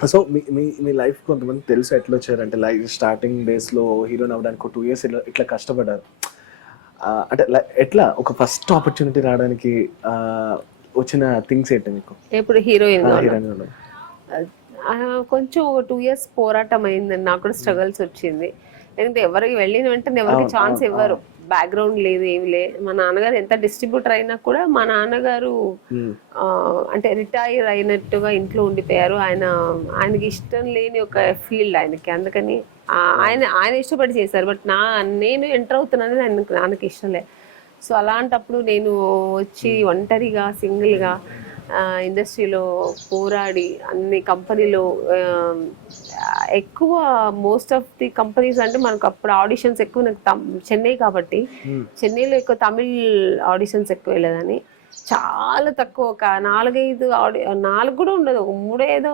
So మీ మీ మీ life కొంతమంది తెలుసు ఎట్లా వచ్చారంటే లైక్ స్టార్టింగ్ డేస్లో హీరోయిన్ అవ్వడానికి 2 years ఇట్లా కష్టపడ్డారు. అంటే ఎట్లా ఒక ఫస్ట్ ఆపర్చునిటీ రావడానికి వచ్చిన థింగ్స్ ఏంటి మీకు? ఇప్పుడు హీరోయిన్ హీరోయిన్ కొంచెం 2 years పోరాటం అయిందండి. నాకు కూడా స్ట్రగల్స్ వచ్చింది. ఎందుకంటే ఎవరికి వెళ్ళిన వెంటనే ఎవరికి ఛాన్స్ ఇవ్వరు. బ్యాక్గ్రౌండ్ లేదు, ఏమి లే. మా నాన్నగారు ఎంత డిస్ట్రిబ్యూటర్ అయినా కూడా మా నాన్నగారు అంటే రిటైర్ అయినట్టుగా ఇంట్లో ఉండిపోయారు. ఆయనకి ఇష్టం లేని ఒక ఫీల్డ్ ఆయనకి. అందుకని ఆయన ఇష్టపడి చేశారు. బట్ నేను ఎంటర్ అవుతున్నానని ఆయనకి ఇష్టం లేదు. సో అలాంటప్పుడు నేను వచ్చి ఒంటరిగా సింగిల్గా ఇండస్ట్రీలో పోరాడి అన్ని కంపెనీలో ఎక్కువ మోస్ట్ ఆఫ్ ది కంపెనీస్ అంటే మనకు అప్పుడు ఆడిషన్స్ ఎక్కువ, నాకు చెన్నై కాబట్టి చెన్నైలో ఎక్కువ తమిళ్ ఆడిషన్స్ ఎక్కువ వెళ్ళేదని. చాలా తక్కువ, ఒక 4 కూడా ఉండదు, ఒక 3 ఏదో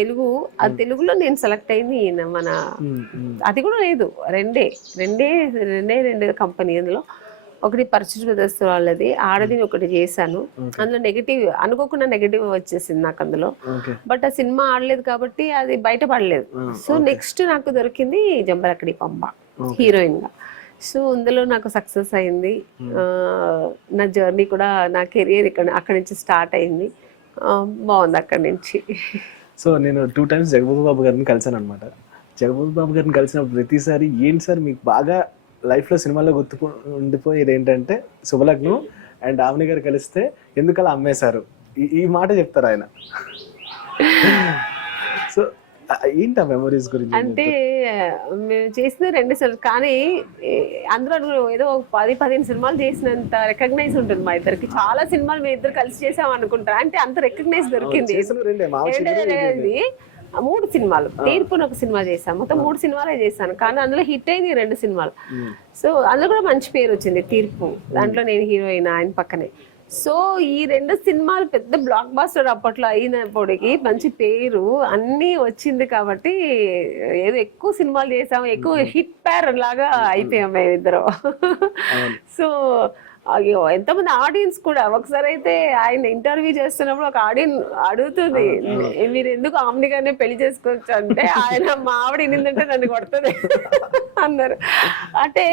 తెలుగు. ఆ తెలుగులో నేను సెలెక్ట్ అయింది మన అది కూడా లేదు, రెండే కంపెనీ. అందులో ఒకటి పర్చేజ్ బ్రదర్స్ వాళ్ళది, ఆడది ఒకటి చేశాను. అందులో నెగిటివ్ అనుకోకుండా నెగిటివ్ వచ్చేసింది నాకు అందులో. బట్ ఆ సినిమా ఆడలేదు కాబట్టి అది బయటపడలేదు. సో నెక్స్ట్ నాకు దొరికింది జంబలకడి పంబ హీరోయిన్ గా. సో అందులో నాకు సక్సెస్ అయింది. నా జర్నీ కూడా, నా కెరియర్ అక్కడి నుంచి స్టార్ట్ అయింది. బాగుంది అక్కడి నుంచి. సో నేను 2 times జగపతి బాబు గారిని కలిసాను అనమాట. జగపతి బాబు గారిని కలిసినప్పుడు ప్రతిసారి ఏంటి సార్ మీకు బాగా లైఫ్లో సినిమాలో ఉండిపోయేది ఏంటంటే శుభలగ్నం అండ్ ఆమెని గారు కలిస్తే ఎందుకలా అమ్మేశారు, ఈ మాట చెప్తారు ఆయన. సో ఏంటి ఆ మెమరీస్ గురించి? అంటే మేము చేసిన 2 సినిమాలు కానీ అందులో ఏదో 10-15 సినిమాలు చేసినంత రికగ్నైజ్ ఉంటుంది మా ఇద్దరికి. చాలా సినిమాలు మేము ఇద్దరు కలిసి చేసాం అనుకుంటా. అంటే అంత రికగ్నైజ్ దొరికింది. 3 సినిమాలు, తీర్పుని ఒక సినిమా చేశాను, మొత్తం 3 సినిమాలే చేశాను. కానీ అందులో హిట్ అయింది 2 సినిమాలు. సో అందులో కూడా మంచి పేరు వచ్చింది తీర్పు. దాంట్లో నేను హీరోయిన్, ఆయన పక్కనే. సో ఈ 2 సినిమాలు పెద్ద బ్లాక్ బాస్టర్ అప్పట్లో అయినప్పటికీ మంచి పేరు అన్నీ వచ్చింది కాబట్టి ఏదో ఎక్కువ సినిమాలు చేసాము, ఎక్కువ హిట్ పేర్ లాగా అయిపోయాం మేమిద్దరం. సో అయ్యో ఎంతమంది ఆడియన్స్ కూడా ఒకసారి అయితే ఆయన ఇంటర్వ్యూ చేస్తున్నప్పుడు ఒక ఆడియన్స్ అడుగుతుంది, మీరు ఎందుకు ఆమెని గానే పెళ్లి చేసుకోవచ్చు అంటే, ఆయన మా ఆవిడ ఏంటంటే నన్ను కొడుతుంది అన్నారు. అంటే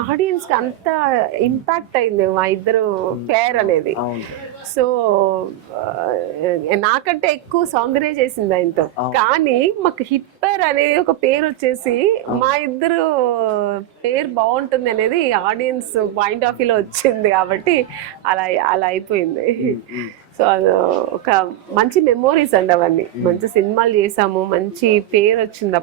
ఆడియన్స్ కి అంత ఇంపాక్ట్ అయింది మా ఇద్దరు పేర్ అనేది. సో నాకంటే ఎక్కువ సౌందర్య చేసింది ఆయనతో, కానీ మాకు హిట్ పేర్ అనేది ఒక పేరు వచ్చేసి మా ఇద్దరు పేరు బాగుంటుంది అనేది ఆడియన్స్ పాయింట్ ఆఫ్ వ్యూలో వచ్చింది కాబట్టి అలా అయిపోయింది. సో ఒక మంచి మెమోరీస్ అండి అవన్నీ. మంచి సినిమాలు చేసాము, మంచి పేరు వచ్చింది.